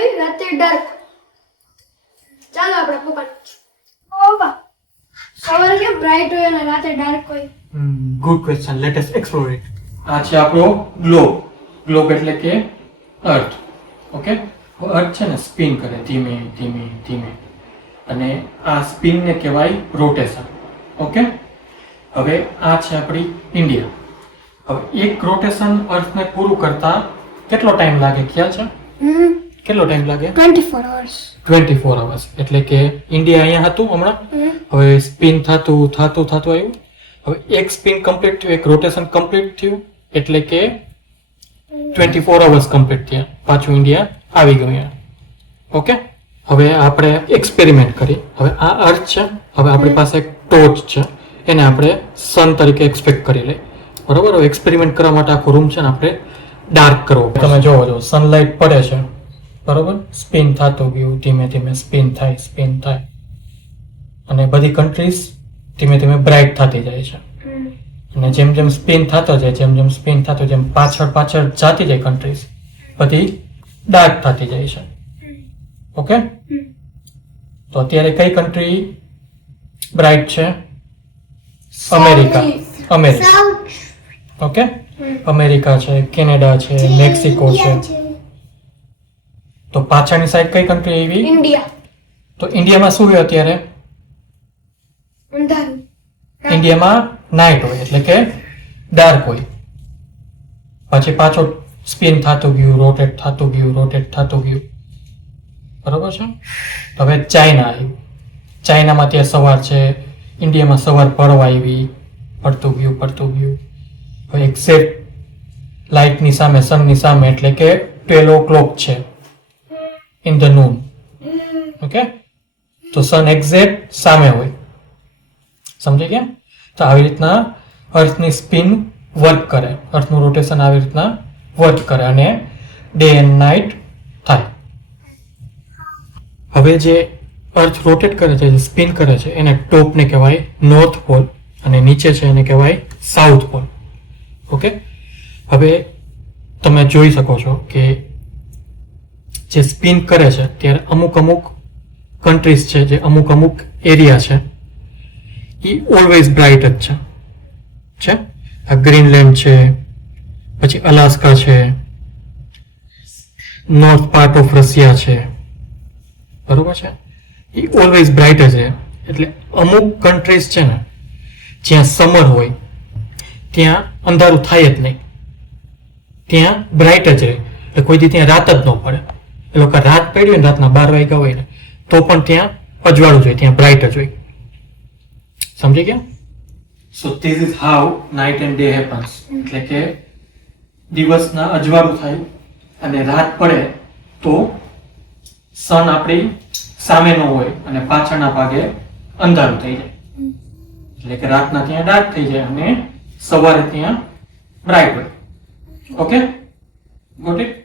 હોય રાતે ડાર્ક. ચાલો આપણે પપ્પા પપ્પા સવારે કેમ બ્રાઇટ હોય અને રાતે ડાર્ક હોય? Good question, let us explore it. આ છે આપણો ગ્લોબ. ગ્લોબ એટલે કે અર્થ. ઓકે, અર્થ છે ને સ્પિન કરે ધીમે ધીમે ધીમે, અને આ સ્પિનને કહેવાય રોટેશન. ઓકે, હવે આ છે આપણી ઇન્ડિયા. હવે એક રોટેશન અર્થને પૂરું કરતા કેટલો ટાઈમ લાગે ખ્યાલ છે? કેટલો ટાઈમ લાગે? 24 hours. 24 અવર્સ. એટલે કે ઇન્ડિયા અહીંયા હતું હમણાં, હવે સ્પિન થતું આવ્યું. હવે એક સ્પિન કમ્પ્લીટ થયું, એક રોટેશન કમ્પ્લીટ થયું, એટલે કે 24 અવર્સ કમ્પ્લીટ થયા, પાછું ઇન્ડિયા આવી ગયું અહીંયા. ઓકે, હવે આપણે એક્સપેરિમેન્ટ કરી. હવે આ અર્થ છે, હવે આપણી પાસે એક ટોર્ચ છે, એને આપણે સન તરીકે એક્સપેક્ટ કરી લઈએ. બરોબર, હવે એક્સપેરિમેન્ટ કરવા માટે આખો રૂમ છે ને આપણે ડાર્ક કરવો. તમે જોવો છો સનલાઇટ પડે છે, બરોબર, સ્પિન થતું ગયું, ધીમે ધીમે સ્પિન થાય, અને બધી કન્ટ્રીઝ ધીમે ધીમે બ્રાઇટ થતી જાય છે. અને જેમ જેમ સ્પિન થતો જાય, જેમ પાછળ જાતી જાય કન્ટ્રીઝ, બધી ડાર્ક થતી જાય છે. ઓકે, તો અત્યારે કઈ કન્ટ્રી બ્રાઇટ છે? અમેરિકા. ઓકે, અમેરિકા છે, કેનેડા છે, મેક્સિકો છે. તો પાછળની સાઈડ કઈ કન્ટ્રી આવી? ઇન્ડિયા. તો ઇન્ડિયામાં શું હોય અત્યારે? અંધારું. ઇન્ડિયામાં નાઇટ હોય, એટલે કે ડાર્ક હોય. પછી પાછો સ્પિન થતું ગયું, રોટેટ થતું ગયું. બરોબર છે. હવે ચાઇના આવ્યું. ચાઇનામાં ત્યાં સવાર છે, ઇન્ડિયામાં સવાર પડવા આવી, પડતું ગયું. હવે એક્ઝેક્ટ લાઇટની સામે, સનની સામે, એટલે કે 12 o'clock છે ઇન ધ નૂન. ઓકે, તો સન એક્ઝેક્ટ સામે હોય. સમજી ગયા? તો આવી રીતના અર્થની સ્પિન વર્ક કરે, અર્થનું રોટેશન આવી રીતના વર્ક કરે, અને ડે એન્ડ નાઇટ થાય. હવે જે અર્થ રોટેટ કરે છે, જે સ્પિન કરે છે, એને ટોપને કહેવાય નોર્થ પોલ, અને નીચે છે એને કહેવાય સાઉથ પોલ. ઓકે, હવે તમે જોઈ શકો છો કે જે સ્પિન કરે છે ત્યારે અમુક કન્ટ્રીઝ છે, જે અમુક એરિયા છે, એ ઓલવેઝ બ્રાઇટ જ છે. આ ગ્રીનલેન્ડ છે, પછી અલાસ્કા છે, નોર્થ પાર્ટ ઓફ રશિયા છે, બરોબર છે, એ ઓલવેઝ બ્રાઇટ જ રહે. એટલે અમુક કન્ટ્રીઝ છે ને જ્યાં સમર હોય ત્યાં અંધારું થાય જ નહીં, ત્યાં બ્રાઇટ જ રહે. એટલે કોઈ દી ત્યાં રાત જ ન પડે. એ લોકો રાત પડી હોય ને, રાતના 12 વાગ્યા હોય ને, તો પણ ત્યાં અજવાળું જ હોય, ત્યાં બ્રાઇટ જ હોય. સમજી ગયા? So this is how night and day happens. એટલે કે દિવસના અજવાળું થાય અને રાત પડે તો સન આપણી સામે ન હોય અને પાછળના ભાગે અંધારું થઈ જાય. એટલે કે રાતના ત્યાં ડાર્ક થઈ જાય અને સવારે ત્યાં બ્રાઇટ હોય. Okay, got it?